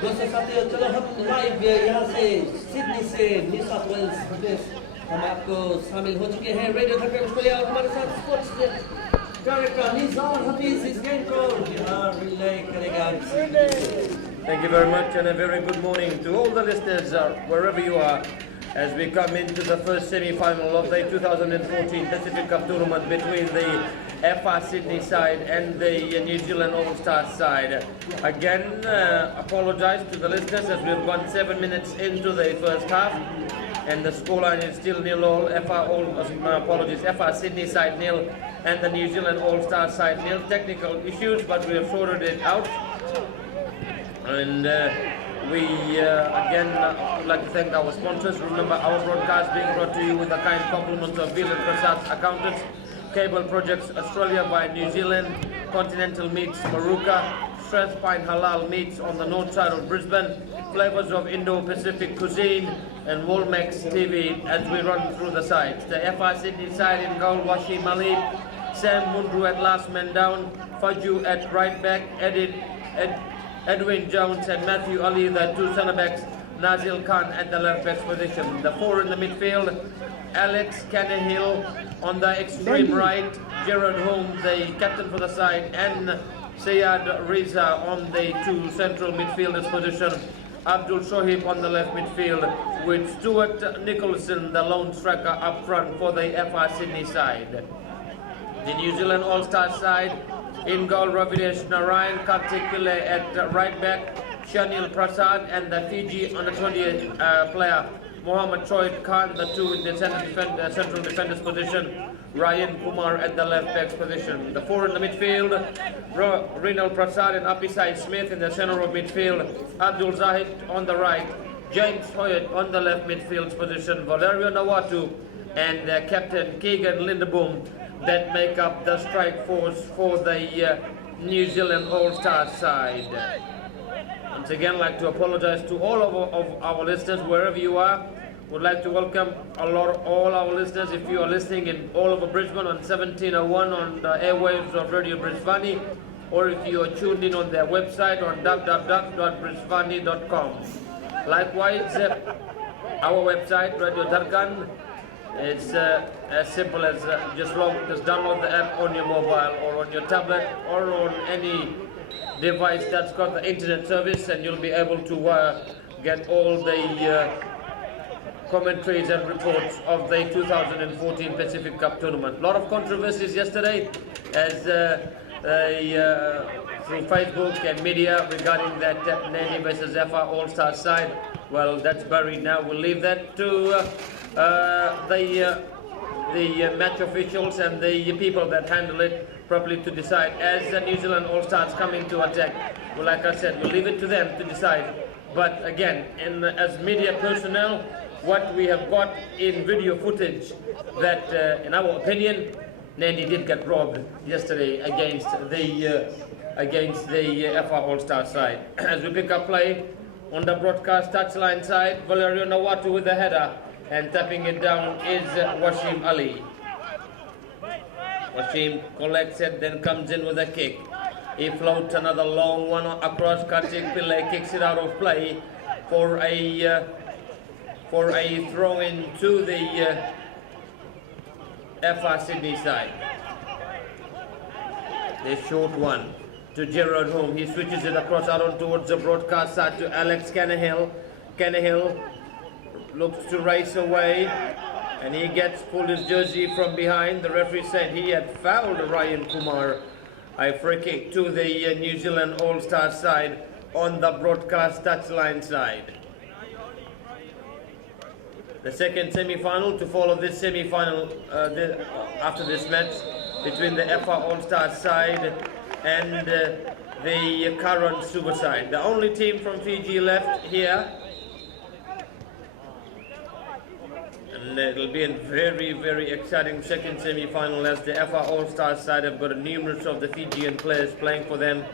दोस्तों साथियों चलो हम लाइव यहाँ से सिडनी से न्यू साउथ वेल्स प्रदेश हम आपको शामिल हो चुके हैं रेडियो धक्का ऑस्ट्रेलिया और हमारे साथ स्पोर्ट्स डायरेक्टर निज़ार हफीज इस गेम को रिले करेगा. Thank you very much and a very good morning to all the listeners wherever you are as we come into the first semi-final of the 2014 Pacific Cup tournament between the Affa Sydney side and the New Zealand All-Stars side. Again, apologise to the listeners as we've gone 7 minutes into the first half and the scoreline is still 0-all. Affa Sydney side 0 and the New Zealand All-Stars side 0. Technical issues, but we have sorted it out. And we again would like to thank our sponsors. Remember, our broadcast being brought to you with the kind compliments of Dilip Prasad's accountants, Cable Projects Australia by New Zealand, Continental Meats Maruka, Strength Pine Halal Meats on the north side of Brisbane, Flavors of Indo-Pacific Cuisine, and Walmex TV as we run through the sides. The Affa Sydney side in goal, Washim Ali, Sam Mundru at last man down, Faju at right back, Edwin Jones and Matthew Ali, the two centre backs, Nazil Khan at the left back position. The four in the midfield, Alex Canahill on the extreme right, Gerard Holm, the captain for the side, and Sayad Riza on the two central midfielders position. Abdul Shohib on the left midfield with Stuart Nicholson, the lone striker up front for the Affa Sydney side. The New Zealand All-Stars side, in goal Ravinesh Narayan, Kartik Pillai at right back, Shanil Prasad and the Fiji on the 20th player, Mohammad Choid Khan, the two in the central defenders position, Ryan Kumar at the left back position. The four in the midfield, Rinal Prasad and Apisai Smith in the centre of midfield, Abdul Zahid on the right, James Hoyt on the left midfield position, Valerio Nawatu and captain Keegan Lindeboom that make up the strike force for the New Zealand All-Stars side. Once again, I'd like to apologise to all of our listeners wherever you are. Would like to welcome all our listeners if you are listening in all over Brisbane on 1701 on the airwaves of Radio Brisbane, or if you are tuned in on their website on www.brisbane.com. Likewise, our website Radio Darkan, it's as simple as just download the app on your mobile or on your tablet or on any device that's got the internet service, and you'll be able to get all the commentaries and reports of the 2014 Pacific Cup tournament. A lot of controversies yesterday as through Facebook and media regarding that Navy versus Affa All-Star side. Well, that's buried now. We'll leave that to the match officials and the people that handle it properly to decide. As the New Zealand All-Stars coming to attack, well, like I said, we'll leave it to them to decide. But again, as media personnel, what we have got in video footage that, in our opinion, Nandi did get robbed yesterday against the Affa All-Star side. As we pick up play on the broadcast touchline side, Valerio Nawatu with the header, and tapping it down is Washim Ali. Washim collects it, then comes in with a kick. He floats another long one across. Kartik Pillai kicks it out of play for a throw in to the Affa Sydney side. The short one to Gerard Holm. He switches it across out on towards the broadcast side to Alex Canahill. Canahill looks to race away, and he gets pulled his jersey from behind. The referee said he had fouled Ryan Kumar. A free kick to the New Zealand All-Star side on the broadcast touchline side. The second semi-final to follow this semi-final after this match between the Affa All-Star side and the current super side. The only team from Fiji left here. And it'll be a very, very exciting second semi-final as the Affa All-Stars side have got numerous of the Fijian players playing for them.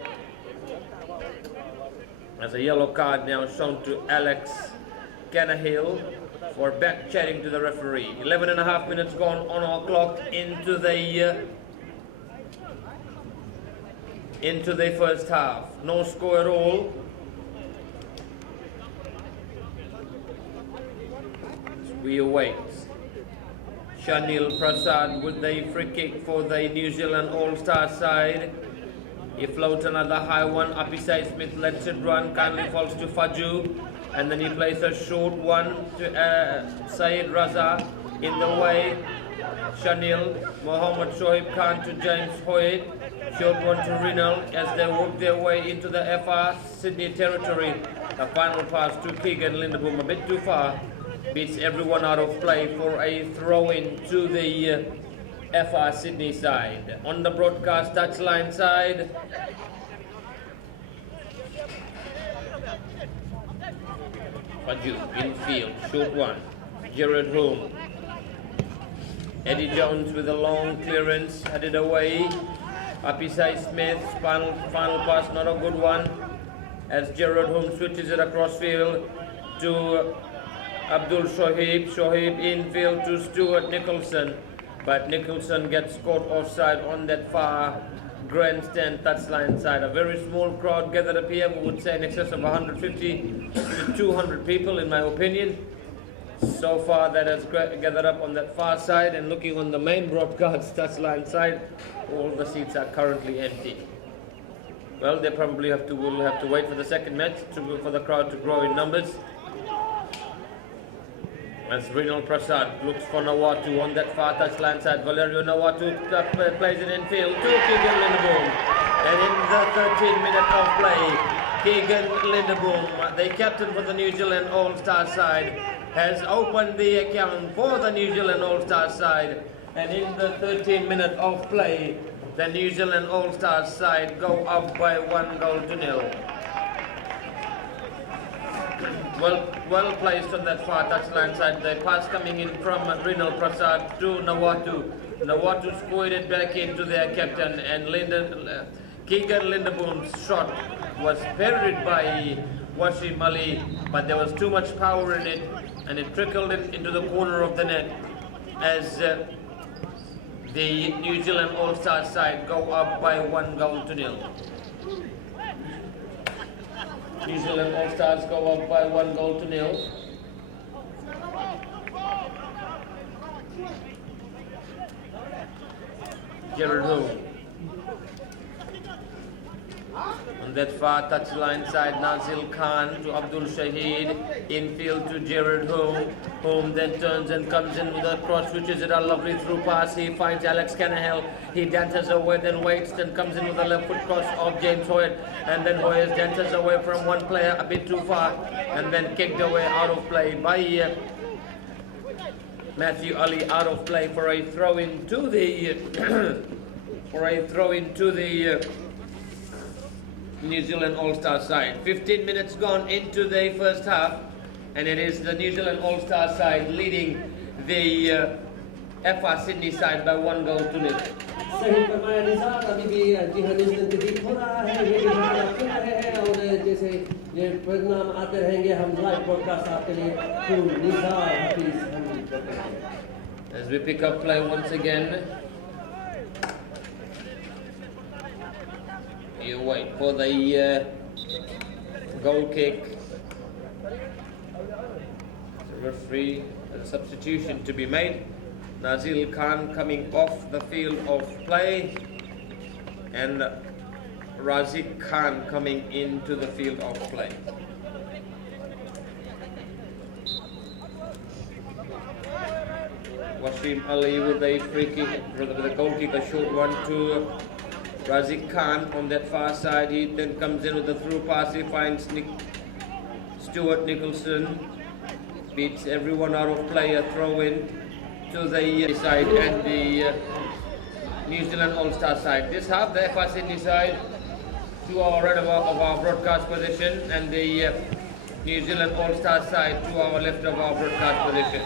As a yellow card now shown to Alex Canahill for back chatting to the referee. 11.5 minutes gone on our clock into the first half. No score at all. We await. Shanil Prasad with the free kick for the New Zealand All-Star side. He floats another high one. Apisai Smith lets it run, kindly falls to Faju. And then he plays a short one to Syed Raza in the way. Shanil, Mohammed Shoaib Khan to James Hoyt. Short one to Rinal as they work their way into the FR Sydney territory. The final pass to Keegan Lindeboom, a bit too far. Beats everyone out of play for a throw-in to the FR Sydney side. On the broadcast touchline side, Faju infield, short one. Jared Home. Eddie Jones with a long clearance, headed away. Apisai Smith, final pass, not a good one. As Jared Home switches it across field to Abdul Shoaib. Shoaib infield to Stuart Nicholson. But Nicholson gets caught offside on that far grandstand touchline side. A very small crowd gathered up here. We would say in excess of 150 to 200 people in my opinion. So far that has gathered up on that far side, and looking on the main broadcast touchline side, all the seats are currently empty. Well, they probably will have to wait for the second match for the crowd to grow in numbers. As Rinal Prasad looks for Nawatu on that far touchline side. Valerio Nawatu plays it in field to Keegan Lindeboom. And in the 13th minute of play, Keegan Lindeboom, the captain for the New Zealand All-Star side, has opened the account for the New Zealand All-Star side. And in the 13th minute of play, the New Zealand All-Star side go up by 1-0. Well placed on that far touchline side. The pass coming in from Rinal Prasad to Nawatu. Nawatu squared it back into their captain, and Keegan Lindeboom's shot was parried by Washim Ali, but there was too much power in it, and it trickled it into the corner of the net as the New Zealand All-Star side go up by 1-0. New Zealand All-Stars go up by 1-0. Jared Home. On that far touchline side, Nazil Khan to Abdul Shahid. Infield to Jared Home. Home then turns and comes in with a cross, switches it a lovely through pass. He finds Alex Canahill. He dances away, then waits, then comes in with a left foot cross of James Hoyt. And then Hoyt dances away from one player a bit too far, and then kicked away out of play by Matthew Ali, out of play for a throw in to the New Zealand All-Star side. 15 minutes gone into the first half, and it is the New Zealand All-Star side leading the FR Sydney side by 1-0. सही फरमाया निसार, अभी भी जिहाद New Zealand के हो रहा है, ये भी हमारा सुन रहे हैं, और जैसे ये परिणाम आते रहेंगे हम लाइव ब्रॉडकास्ट आपके लिए निसार हाफिज हम। As we pick up play once again, you wait for the goal kick. The referee has a substitution to be made. Nazil Khan coming off the field of play, and Razik Khan coming into the field of play. Wasim Ali with a free kick, with a goal kick, a short one to Razik Khan on that far side. He then comes in with a through pass. He finds Stuart Nicholson, beats everyone out of play, a throw in to the side and the New Zealand All-Star side. This half, the FR Sydney side to our right of our broadcast position, and the New Zealand All-Star side to our left of our broadcast position.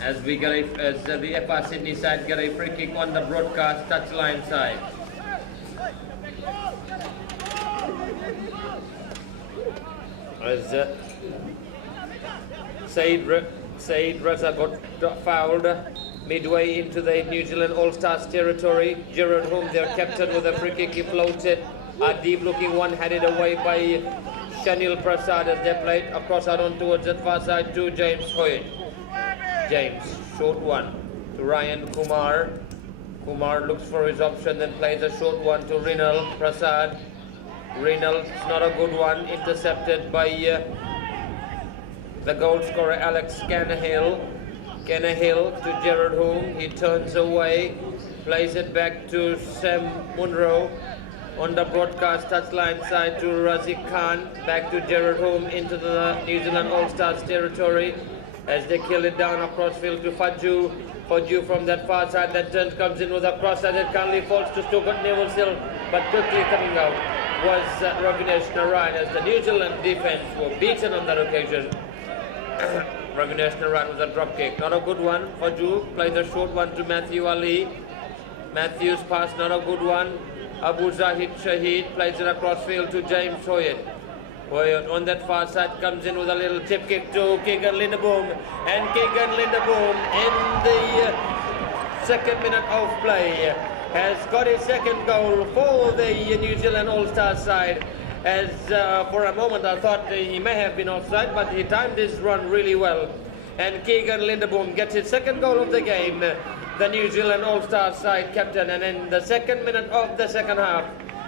As the Affa Sydney side get a free kick on the broadcast touchline side. As Said Raza got fouled midway into the New Zealand All-Stars territory. Gerard Holm, their captain, with a free kick, he floated a deep-looking one, headed away by Shanil Prasad as they played across out on towards that far side to James Hoyt. James, short one to Ryan Kumar. Kumar looks for his option, then plays a short one to Rinal Prasad. Rinal, not a good one, intercepted by the goal scorer Alex Canahill. Canahill to Gerard Holm. He turns away, plays it back to Sam Munro. On the broadcast touchline side to Razik Khan. Back to Gerard Holm into the New Zealand All-Stars territory as they kill it down across field to Faju. Faju from that far side, that turn comes in with a cross as it kindly falls to Stuart Neville, but quickly coming out was Ravinesh Narayan as the New Zealand defense were beaten on that occasion. Ravinesh Narayan with a drop kick, not a good one. Faju plays a short one to Matthew Ali. Matthew's pass, not a good one. Abu Zahid Shahid plays it across field to James Hoyt. Hoyt on that far side comes in with a little tip kick to Keegan Lindeboom, and Keegan Lindeboom in the second minute of play has got his second goal for the New Zealand All-Stars side. As for a moment I thought he may have been offside, but he timed his run really well. And Keegan Lindeboom gets his second goal of the game, the New Zealand All-Stars side captain. And in the second minute of the second half,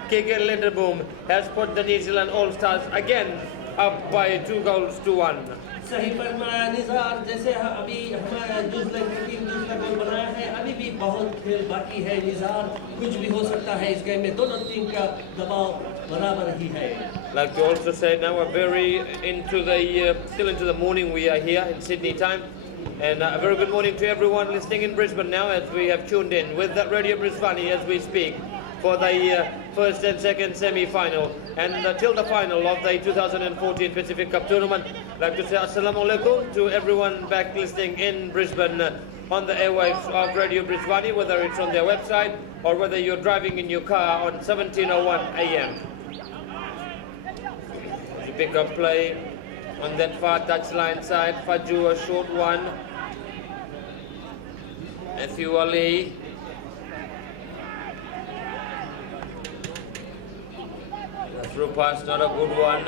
Keegan Lindeboom has put the New Zealand All-Stars again up by 2-1. सही फरमाया Nizar, जैसे अभी हमारा New Zealand की team दूसरा गोल बनाया है, अभी भी बहुत खेल बाकी है निज़ार, कुछ भी हो सकता है इस गेम में, दोनों टीम का दबाव बराबर ही है. Like to also say now we're very into the still into the morning. We are here in Sydney time, and a very good morning to everyone listening in Brisbane now as we have tuned in with Radio Brisbane as we speak for the first and second semi-final and till the final of the 2014 Pacific Cup tournament. I'd like to say Assalamu Alaikum to everyone back listening in Brisbane on the airwaves of Radio Brisbane, whether it's on their website or whether you're driving in your car on 1701 AM. Pick up play on that far touchline side. Faju a short one. Matthew Ali. The through pass, not a good one.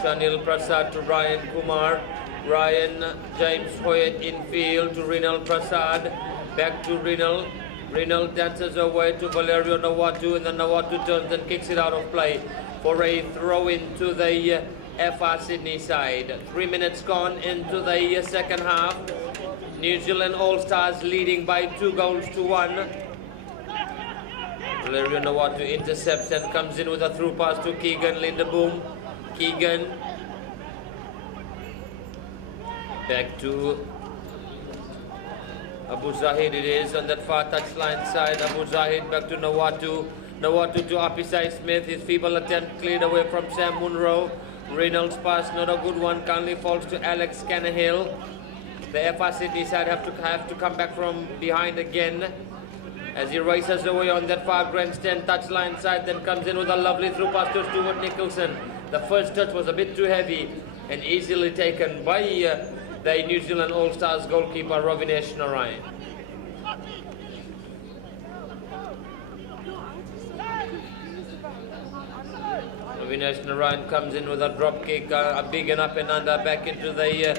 Shanil Prasad to Ryan Kumar. Ryan James Hoyt infield to Rinal Prasad. Back to Rinal. Rinal dances away to Valerio Nawatu, and then Nawatu turns and kicks it out of play for a throw into the Affa Sydney side. 3 minutes gone into the second half. New Zealand All-Stars leading by 2-1. Valerio Nawatu intercepts and comes in with a through pass to Keegan Lindeboom. Keegan back to Abu Zahid, it is on that far touchline side. Abu Zahid back to Nawatu. Nawatu to Apisai Smith. His feeble attempt cleared away from Sam Munro. Reynolds' pass, not a good one. Kindly falls to Alex Canahill. The Affa Sydney side have to come back from behind again as he races away on that far grandstand touchline side. Then comes in with a lovely through pass to Stuart Nicholson. The first touch was a bit too heavy and easily taken by the New Zealand All-Stars goalkeeper Ravinesh Narayan. Ravinesh Narayan comes in with a drop kick, a big and up and under back into the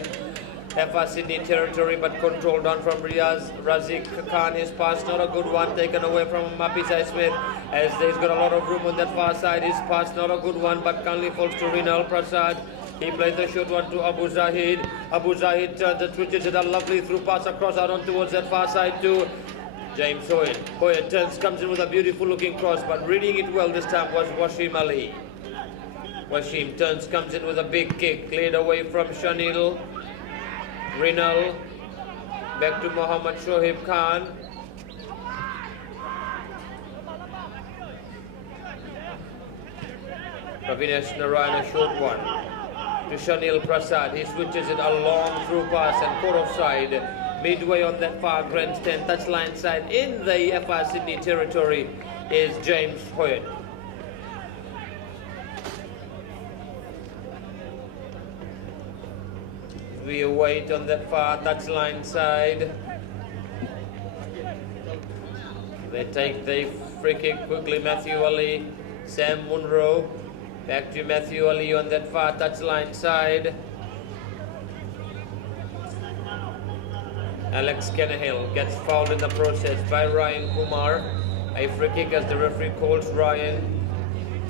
Affa Sydney territory, but controlled on from Razik Khan. His pass, not a good one, taken away from Apisai Smith as he's got a lot of room on that far side. His pass, not a good one, but kindly falls to Rinal Prasad. He plays the short one to Abu Zahid. Abu Zahid turns and switches it, a lovely through pass across out on towards that far side to James Hoyt. Hoyt turns, comes in with a beautiful looking cross, but reading it well this time was Washim Ali. Washim turns, comes in with a big kick, cleared away from Shanil. Rinal Back to Mohammad Shoaib Khan. Ravinesh Narayana, short one. To Shanil Prasad, he switches it along through pass and caught offside. Midway on that far grandstand touchline side in the Affa Sydney territory is James Hoyt. We await on that far touchline side. They take the free kick quickly. Matthew Ali, Sam Munro. Back to Matthew Ali on that far touchline side. Alex Kennehill gets fouled in the process by Ryan Kumar. A free kick as the referee calls Ryan.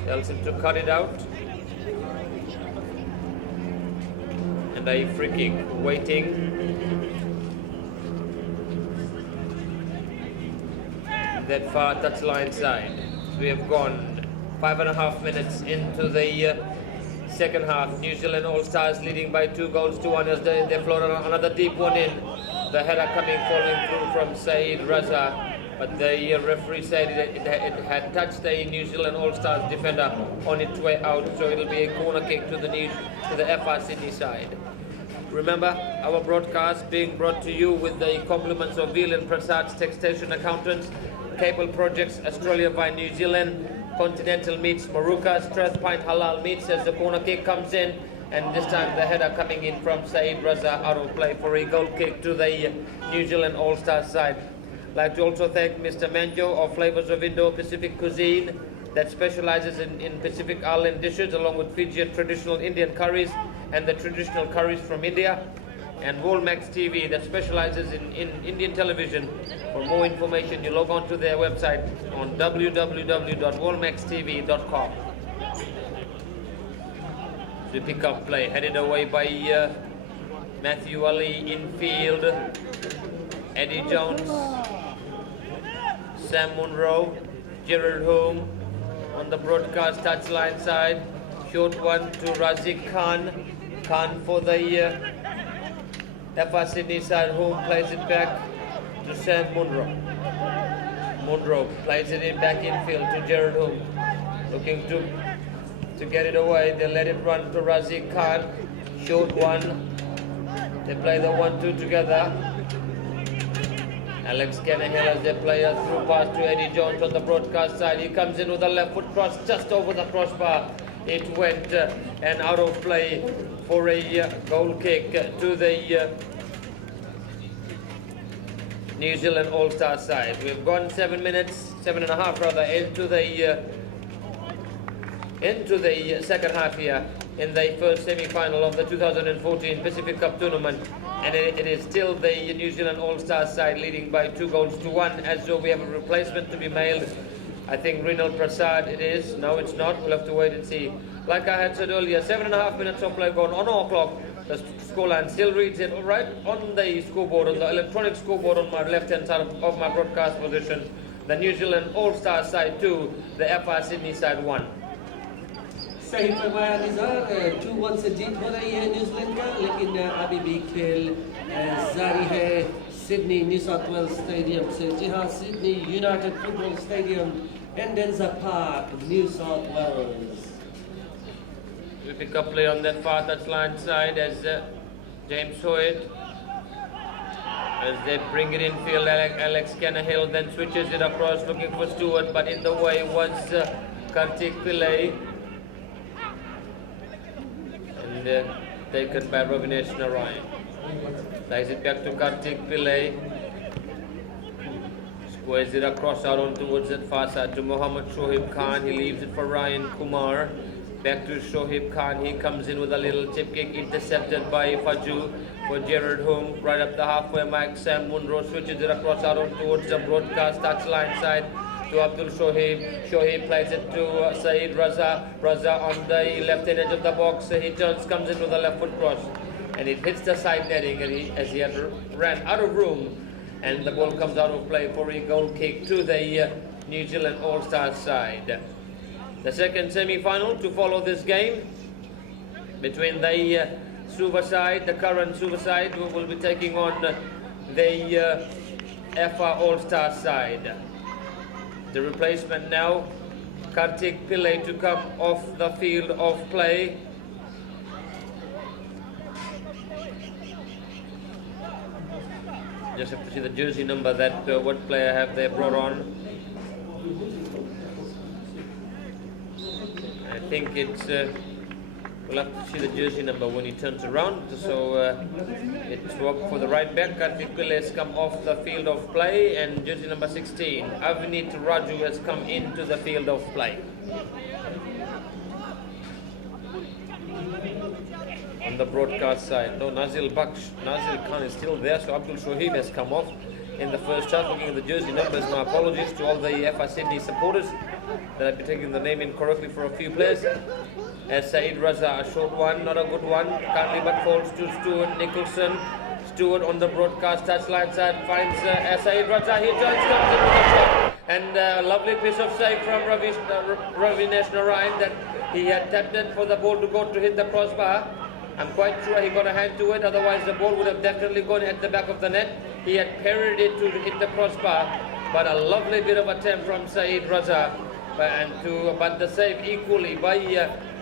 Tells him to cut it out. And a free kick waiting. That far touchline side. We have gone 5.5 minutes into the second half. New Zealand All-Stars leading by 2-1 as they float another deep one in. The header falling through from Saeed Raza, but the referee said it had touched the New Zealand All-Stars defender on its way out, so it'll be a corner kick to the Affa Sydney side. Remember, our broadcast being brought to you with the compliments of Veal and Prasad's Taxation Accountants, Cable Projects Australia by New Zealand, Continental Meats Maruka, Strathpine Halal Meats as the corner kick comes in, and this time the header coming in from Saeed Raza out of play for a goal kick to the New Zealand All-Stars side. I'd like to also thank Mr. Manjo of Flavors of Indo-Pacific Cuisine that specializes in Pacific Island dishes along with Fijian traditional Indian curries and the traditional curries from India, and Walmax TV that specializes in Indian television. For more information, you log on to their website on www.walmaxtv.com. The pick-up play headed away by Matthew Ali infield. Eddie Jones, Sam Munro, Gerald Home on the broadcast touchline side. Short one to Razik Khan. Khan for the Affa Sydney side. Home plays it back to Sam Munro. Munro plays it in back infield to Gerald Home. Looking to get it away. They let it run to Razik Khan. Short one. They play the 1-2 together. Alex Kennehill as they play a through pass to Eddie Jones on the broadcast side. He comes in with a left foot cross just over the crossbar. It went and out of play for a goal kick to the New Zealand All-Star side. We've gone 7 minutes, 7.5 rather, into the second half here in the first semi-final of the 2014 Pacific Cup tournament, and it is still the New Zealand All-Stars side leading by 2-1, as though we have a replacement to be mailed. I think Rinal Prasad it is. No, it's not. We'll have to wait and see. Like I had said earlier, 7.5 minutes of play gone on our clock. The scoreline still reads it right on the scoreboard, on the electronic scoreboard on my left-hand side of my broadcast position. The New Zealand All-Stars side 2, the Affa Sydney side 1. सही फरमाया Nizar 2-1 से जीत हो रही है New Zealand का, लेकिन अभी भी खेल जारी है Sydney New South Wales stadium से। जी हाँ, Sydney United football stadium, Endenza Park, New South Wales. We pick up play on that far touchline side as James Hoyt, as they bring it in field. Alex Kennehill then switches it across looking for Stewart, but in the way was Kartik Pillai. Taken by Ravinesh Narayan. Plays it back to Kartik Pillai. Squares it across out on towards that far side to Mohammad Shoaib Khan. He leaves it for Ryan Kumar. Back to Shoaib Khan. He comes in with a little chip kick intercepted by Faju for Gerard Hung. Right up the halfway mark, Sam Munro switches it across out on towards the broadcast touchline side to Abdul Shoaib. Shoaib plays it to Saeed Raza. Raza on the left-hand edge of the box. He turns, comes in with a left foot cross, and it hits the side netting as he had ran out of room, and the ball comes out of play for a goal kick to the New Zealand All-Stars side. The second semi-final to follow this game between the Suva side, the current Suva side, who will be taking on the Affa All-Star side. The replacement now, Kartik Pillai, to come off the field of play. Just have to see the jersey number that what player have they brought on. I think it's, we'll have to see the jersey number when he turns around. So it's for the right back. Kartik Pillai has come off the field of play, and jersey number 16, Avneet Raju, has come into the field of play. On the broadcast side, no, Nazil Khan is still there, so Abdul Shoaib has come off in the first half. Looking at the jersey numbers, my apologies to all the Affa Sydney supporters that I've been taking the name incorrectly for a few players. As Saeed Raza, a short one, not a good one, kindly but falls to Stuart Nicholson. Stuart on the broadcast touchline side finds Saeed Raza, he joins, comes in with a shot, and a lovely piece of save from Ravinesh Narayan that he had tapped it for the ball to go to hit the crossbar. I'm quite sure he got a hand to it, otherwise the ball would have definitely gone at the back of the net. He had parried it to hit the crossbar, but a lovely bit of attempt from Saeed Raza, but the save equally by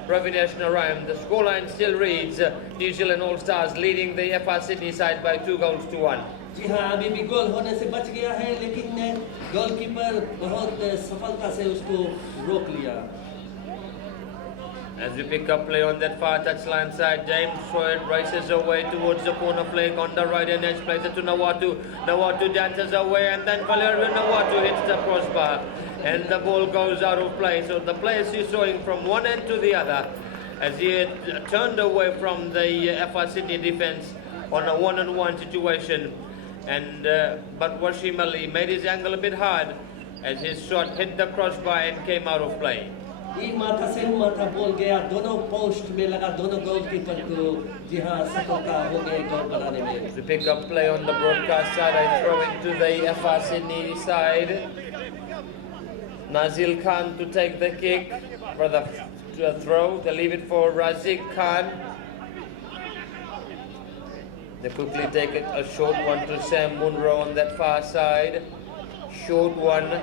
Ravinesh Narayan. The scoreline still reads New Zealand All-Stars leading the Affa Sydney side by 2-1. जी हाँ, अभी भी गोल होने से बच गया है, लेकिन goalkeeper बहुत सफलता से उसको रोक लिया. As we pick up play on that far touchline side, James Floyd races away towards the corner flag on the right hand edge, plays it to Nawatu. Nawatu dances away, and then Valerio Nawatu hits the crossbar, and the ball goes out of play. So the player is showing from one end to the other as he had turned away from the Affa Sydney defence on a one-on-one situation. And but Washim Ali made his angle a bit hard as his shot hit the crossbar and came out of play. एक माथा से माथा बोल गया, दोनों post में लगा, दोनों गोलकीपर को जी हाँ सफलता हो गई गोल बनाने में. To pick up play on the broadcast side, I throw it to the Affa Sydney side. Nazil Khan to take the kick for the throw. They leave it for Razik Khan. They quickly take it, a short one to Sam Munro on that far side. Short one.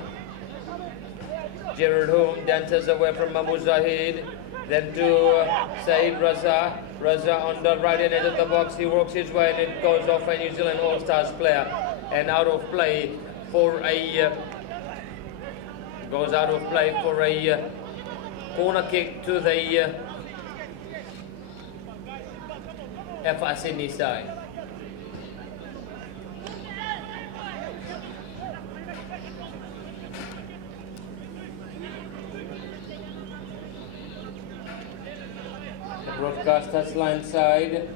Gerard Home dances away from Mahmoud Zahid. Then to Saeed Raza. Raza on the right hand edge of the box. He works his way and it goes off a New Zealand All-Stars player. And out of play for a corner kick to the Affa Sydney side. Broadcast touchline side.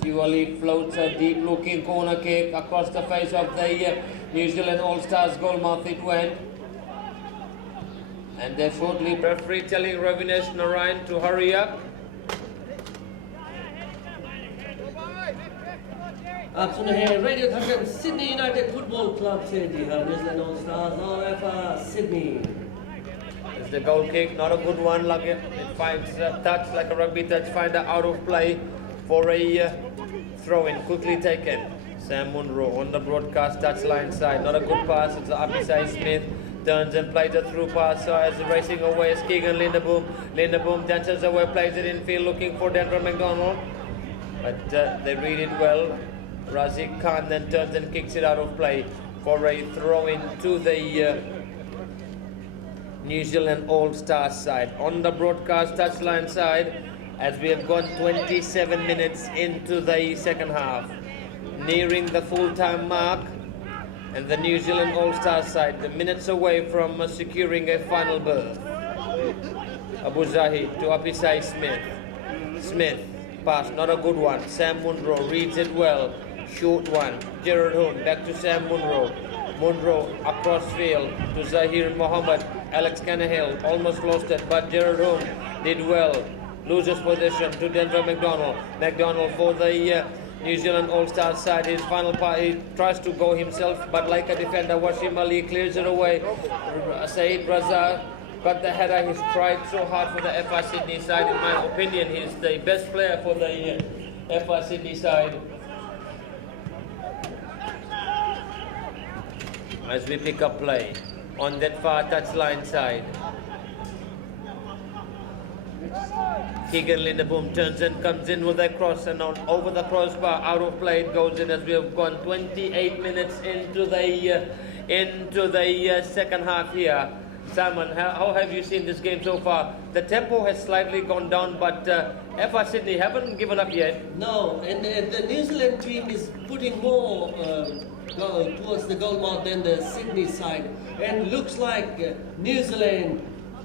Fuali floats a deep looking corner kick across the face of the New Zealand All-Stars goalmouth it went. And they're shortly referee telling Ravinesh Narayan to hurry up. आप सुन रहे हैं radio धड़कन Sydney United football club से. जी हाँ, New Zealand all stars और एफा Sydney. It's the goal kick, not a good one. Like it finds a touch, like a rugby touch finder, out of play for a throw-in. Quickly taken. Sam Munro on the broadcast touchline side. Not a good pass. It's Abisai Smith. Turns and plays a through pass. So as racing away is Keegan Linderboom. Linderboom dances away, plays it in field, looking for Denver McDonald. But they read it well. Razik Khan then turns and kicks it out of play for a throw-in to the New Zealand All-Stars side. On the broadcast touchline side, as we have gone 27 minutes into the second half, nearing the full-time mark, and the New Zealand All-Stars side minutes away from securing a final berth. Abu Zahid to Apisai Smith. Smith, pass, not a good one. Sam Munro reads it well. Short one. Gerard Home back to Sam Munro. Munro across field to Zahir Mohammed. Alex Canahill almost lost it, but Gerard Home did well. Loses possession to Denver McDonald. McDonald for the New Zealand All-Stars side. His final part, he tries to go himself, but like a defender, Washim Ali clears it away. Saeed Raza got the header. He's tried so hard for the Affa Sydney side. In my opinion, he's the best player for the Affa Sydney side. as we pick up play on that far touchline side. Keegan Lindeboom turns and comes in with a cross, and on over the crossbar, out of play it goes in, as we have gone 28 minutes into the second half here. Simon, how have you seen this game so far? The tempo has slightly gone down, but Affa Sydney haven't given up yet. No, and the New Zealand team is putting more towards the goal mouth than the Sydney side, and looks like New Zealand,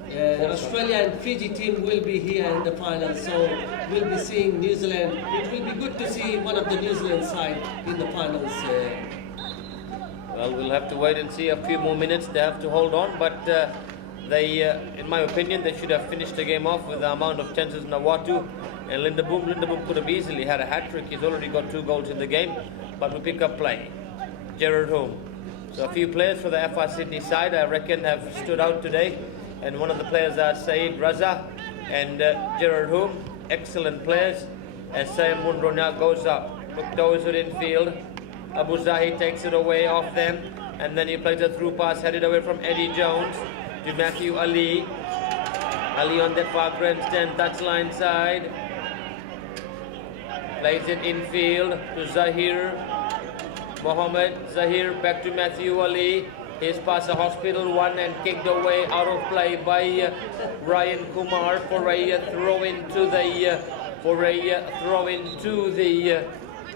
Australia and Fiji team will be here in the final, so we'll be seeing New Zealand. It will be good to see one of the New Zealand side in the finals. Well, we'll have to wait and see a few more minutes. They have to hold on, but they, in my opinion, they should have finished the game off with the amount of chances Nawatu and Lindeboom. Lindeboom could have easily had a hat-trick. He's already got 2 goals in the game, but we pick up play. Gerard Home. So a few players for the Affa Sydney side, I reckon, have stood out today. And one of the players are Saeed Raza and Gerard Home. Excellent players. As Sam Munro now goes up. Look it in field. Abu Zahi takes it away off them, and then he plays a through pass headed away from Eddie Jones to Matthew Ali. Ali on that far grandstand touchline side. Plays it infield to Zahir. Mohammed Zahir back to Matthew Ali. His pass a hospital one and kicked away out of play by Ryan Kumar for a throw into the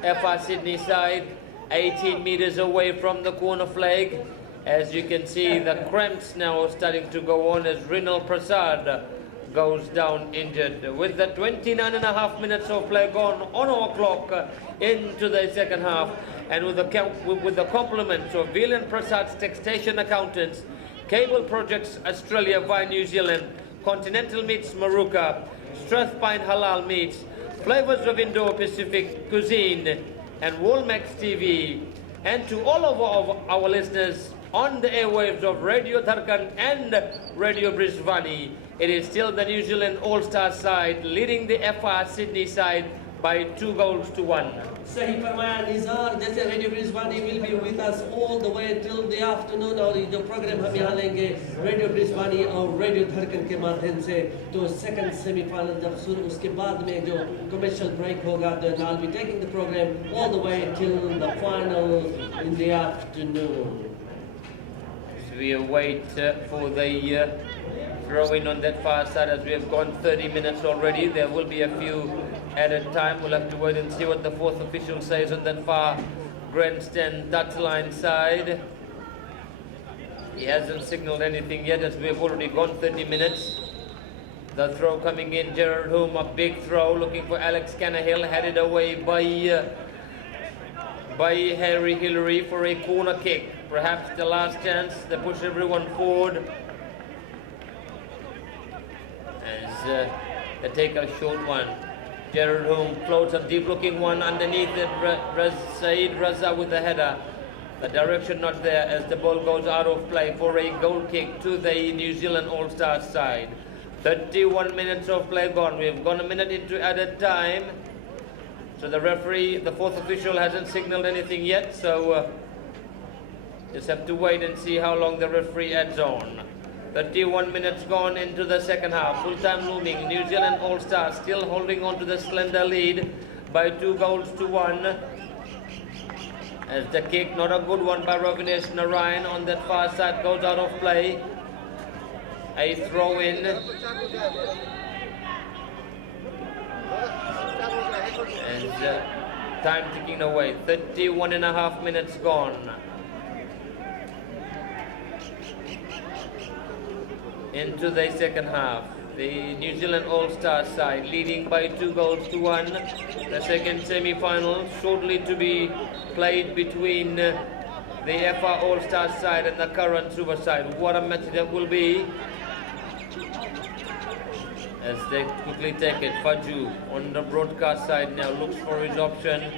Affa Sydney side. 18 meters away from the corner flag. As you can see, the cramps now starting to go on as Rinal Prasad goes down injured. With the 29.5 minutes of play gone on our clock into the second half, and with the compliments of Villain Prasad's Taxation Accountants, Cable Projects Australia via New Zealand, Continental Meats Maruka, Strathpine Halal Meats, Flavors of Indo-Pacific Cuisine, and Walmax TV, and to all of our listeners on the airwaves of Radio Dharkan and Radio Brisbane, it is still the New Zealand All-Star side leading the Affa Sydney side by 2 goals to 1. सही फरमाया Nizar, जैसे radio ब्रिस्बानी will be with us all the way till the afternoon, और ये जो programme हम यहाँ लेंगे radio ब्रिस्बानी और रेडियो धड़कन के माध्यम से, तो सेकंड सेमीफाइनल जब शुरू, उसके बाद में जो कमर्शियल ब्रेक होगा, then I'll be taking the program all the way till the final in the afternoon. So we await for the throw-in on that far side, as we have gone 30 minutes already. There will be a few added time. We'll have to wait and see what the 4th official says on that far grandstand touchline side. He hasn't signaled anything yet, as we've already gone 30 minutes. The throw coming in, Gerard Home, a big throw, looking for Alex Canahill, headed away by Harry Hillary for a corner kick. Perhaps the last chance. They push everyone forward as they take a short one. Gerard Home floats a deep-looking one underneath it. Saeed Raza with the header. The direction not there as the ball goes out of play for a goal kick to the New Zealand All-Stars side. 31 minutes of play gone. We've gone a minute into added time. So the referee, the 4th official, hasn't signaled anything yet. So just have to wait and see how long the referee adds on. 31 minutes gone into the second half. Full time looming. New Zealand All-Stars still holding on to the slender lead by 2 goals to 1. As the kick, not a good one by Ravinesh Narayan on that far side, goes out of play. A throw in. And time ticking away. 31.5 minutes gone. Into the second half. The New Zealand All-Stars side leading by 2 goals to 1. The second semi-final shortly to be played between the Affa All-Stars side and the current Super side. What a match that will be. As they quickly take it, Faju on the broadcast side now looks for his option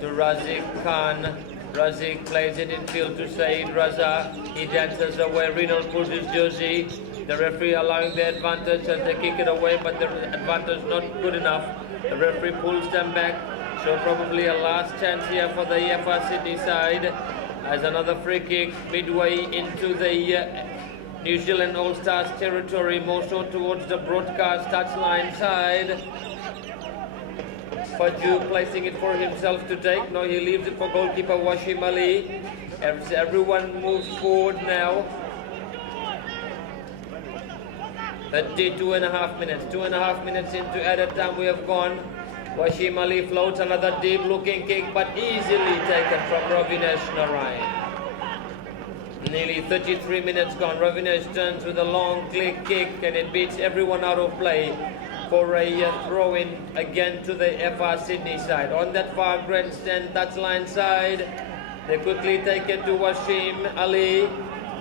to Razik Khan. Razik plays it in field to Saeed Raza. He dances away. Rinal pulls his jersey. The referee allowing the advantage as they kick it away, but the advantage not good enough. The referee pulls them back. So probably a last chance here for the Affa Sydney side. as another free kick midway into the New Zealand All-Stars territory, more so towards the broadcast touchline side. Faju placing it for himself to take. No, he leaves it for goalkeeper Washim Ali. As everyone moves forward now. 2.5 minutes. 2.5 minutes into added time we have gone. Washim Ali floats another deep looking kick, but easily taken from Ravinesh Narayan. Nearly 33 minutes gone. Ravinesh turns with a long click kick and it beats everyone out of play for a throw-in again to the Affa Sydney side. On that far grandstand touchline side, they quickly take it to Washim Ali.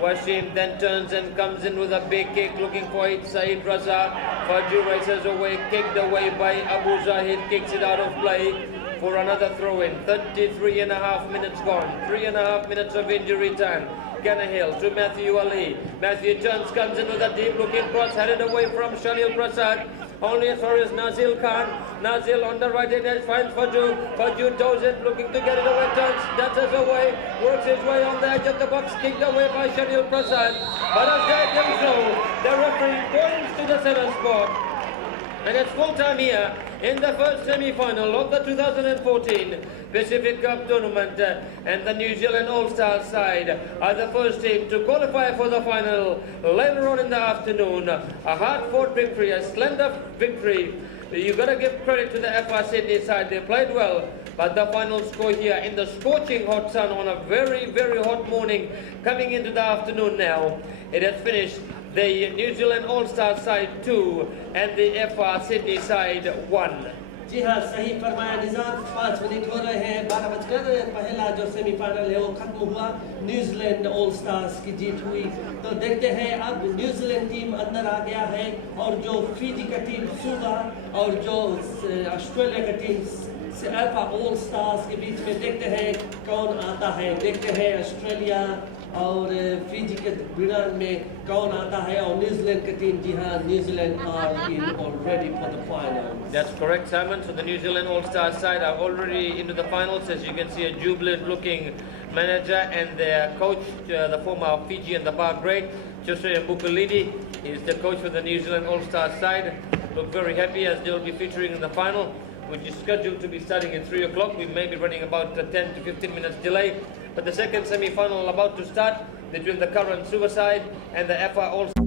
Washim then turns and comes in with a big kick looking for it. Saeed Raza. Faju races away, kicked away by Abu Zahid, kicks it out of play for another throw-in. 33.5 minutes gone. 3.5 minutes of injury time. Canahill to Matthew Ali. Matthew turns, comes in with a deep looking cross, headed away from Shalil Prasad. Only as far as Nazil Khan. Nazil on the right hand edge finds Faju. Faju does it, looking to get it away, turns, dances away, works his way on the edge of the box, kicked away by Shalil Prasad. But as they do so, the referee points to the 7th spot. And it's full time here in the first semi-final of the 2014 Pacific Cup tournament, and the New Zealand All-Stars side are the first team to qualify for the final later on in the afternoon. A hard-fought victory, a slender victory. You've got to give credit to the Affa Sydney side. They played well, but the final score here in the scorching hot sun on a very, very hot morning coming into the afternoon now. It has finished the New Zealand All-Star side 2 and the Affa Sydney side 1. जी हाँ, सही फरमाया निज़ाम। 5 minute हो रहे हैं। 12 बजकर पहला जो semifinal है वो खत्म हुआ। न्यूजीलैंड ऑल स्टार्स की जीत हुई। तो देखते हैं अब न्यूजीलैंड टीम अंदर आ गया है और जो फिजी का टीम सूबा और जो ऑस्ट्रेलिया का टीम अल्फा ऑल स्टार्स के बीच में देखते हैं कौन आता है। देखते हैं ऑस्ट्रेलिया और फिजी के मैदान में कौन आता है और न्यूजीलैंड की टीम। जी हाँ, New Zealand are in already for the final. That's correct, Simon. So the New Zealand All-Star side are already into the finals. As you can see, a jubilant-looking manager and their coach, the former Fiji and the Bar great, Jose Mbukulidi, is the coach for the New Zealand All-Star side. Look very happy as they'll be featuring in the final, which is scheduled to be starting at 3 o'clock. We may be running about 10 to 15 minutes delay. But the second semi-final about to start between the current Suicide and the Affa All-Star.